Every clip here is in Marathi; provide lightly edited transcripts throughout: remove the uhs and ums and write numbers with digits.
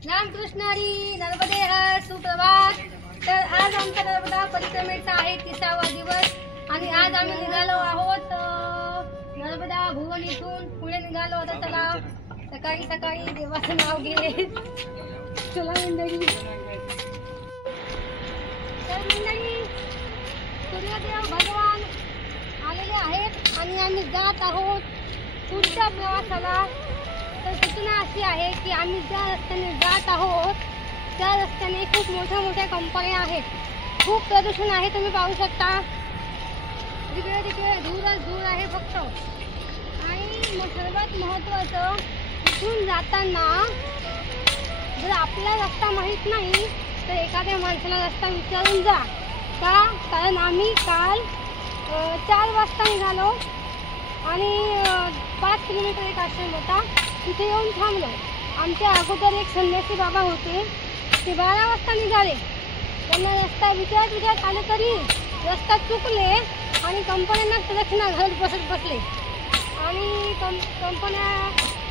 रामकृष्ण हरी, नर्मदे हर, सुप्रभात। तर आज आमचा नर्मदा परिक्रमेचा आहे 30वा दिवस आणि आज आम्ही निघालो आहोत नर्मदा भुवन इथून पुढे निघालो। आता चला सकाळी सकाळी देवाचं नाव घे। चला मंडळी, तर मंडळी सूर्यदेव भगवान आलेले आहेत आणि आम्ही जात आहोत पुढच्या प्रवासाला। तर सूचना अशी आहे की आम्ही ज्या रस्त्याने जात आहोत त्या रस्त्याने खूप मोठ्या मोठ्या कंपन्या आहेत, खूप प्रदूषण आहे, तुम्ही पाहू शकता। तिकडे तिकडे धूरच धूर आहे फक्त। आणि सर्वात महत्त्वाचं, इथून जाताना जर आपला रस्ता माहीत नाही तर एखाद्या माणसाला रस्ता विचारून जा का, कारण आम्ही काल 4 वाजता निघालो आणि 5 किलोमीटर एक आश्रम होता, तिथे येऊन थांबलो। आमच्या अगोदर एक संन्यासी बाबा होते, ते 12 वाजता निघाले। त्यांना रस्ता विचारत आले तरी रस्ता चुकले आणि कंपन्यांना प्रदक्षिणा घालत बसले आणि कंपन्या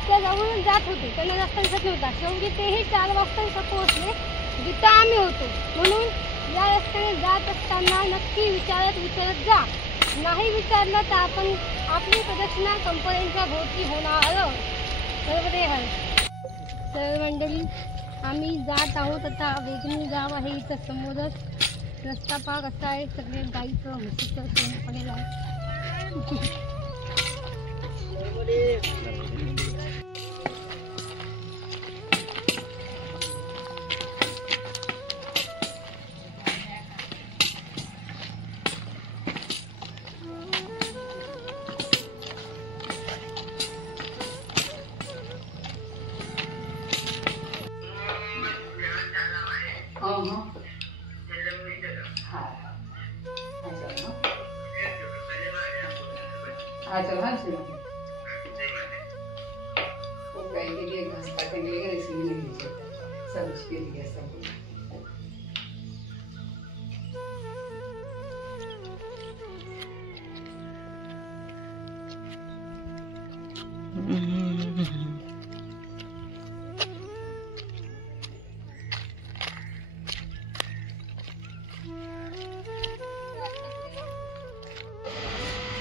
त्या जवळून जात होते, त्यांना रस्ता दिसत नव्हता। शेवटी तेही 4 वाजता इथं पोहोचले जिथं आम्ही होतो। म्हणून या रस्त्याने जात असताना नक्की विचारत जा, नाही विचारलं तर आपण आपली प्रदक्षिणा कंपन्यांच्या भोवती होणार। नर्मदे हर। तर मंडळी आम्ही जात आहोत आता। वेगणी गाव आहे इथं समोरच, रस्ता पाक असा आहे, सगळे गाईचं म्हशीचं शेण पडेल आहे।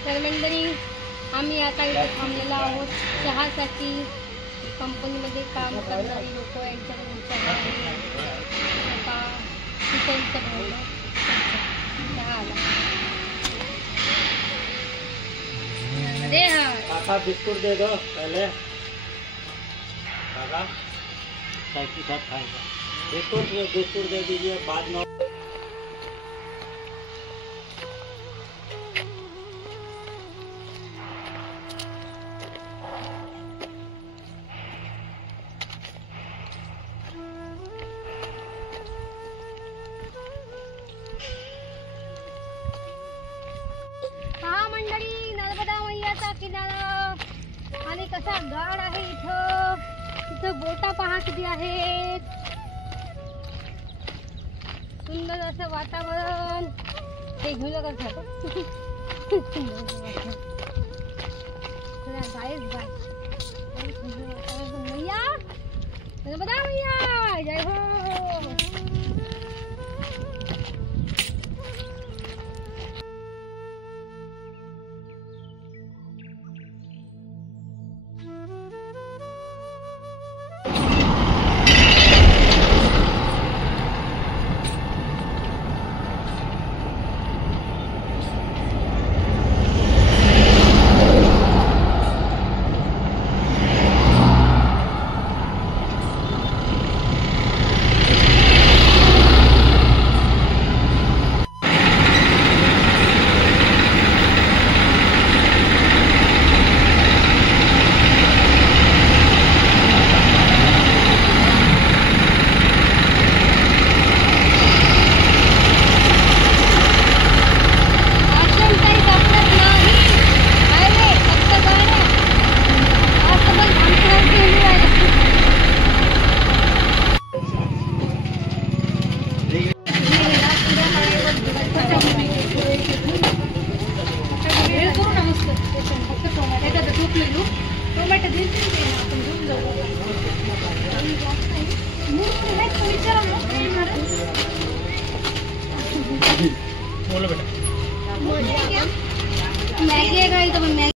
तर मंडळी आम्ही आता इथे थांबलेलो आहोत चहासाठी। कंपनीमध्ये काम करणारी लोक यांच्याकडून चहा काका बिस्कुट दे दो पहले, काका चाय के साथ खाएगा। बिस्कुट दे दीजिए बाद में। मंडळी नर्मदा मैयाचा किनारा आणि कसा गाड आहे इथं। इथं बोटा पहा किती आहेत, सुंदर असं वातावरण। हे घेऊ नका मैया, नर्मदा मैया जय हो। बोलो बेटा मॅगी आहे का इथं पण मॅगी